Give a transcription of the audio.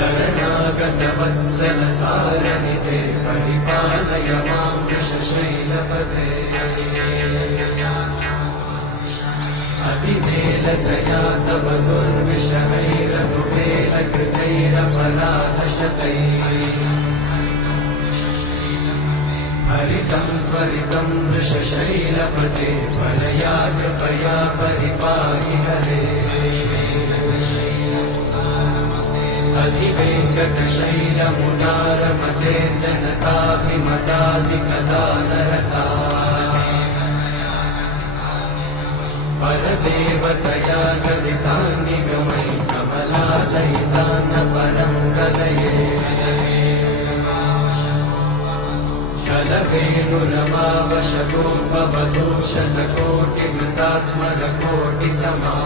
शरणागतवत्सल सारनिधे परिपालय मां वृषशैलपते अतिवेलतया तव दुर्विषहैरनुवेलकृतैरपराधशतैः हरितं त्वरितं वृषशैलपते वरया कृपया परिपाहि हरे अधिवेङ्कटशैलमुदारमते जनताभिमताधिकदानरता परदेवतया गदितान्निगमै कमलादयितान्न परं कलये कलवेणुरमावशगोपवधूषणकोटिवृतात् स्मरकोटिसमा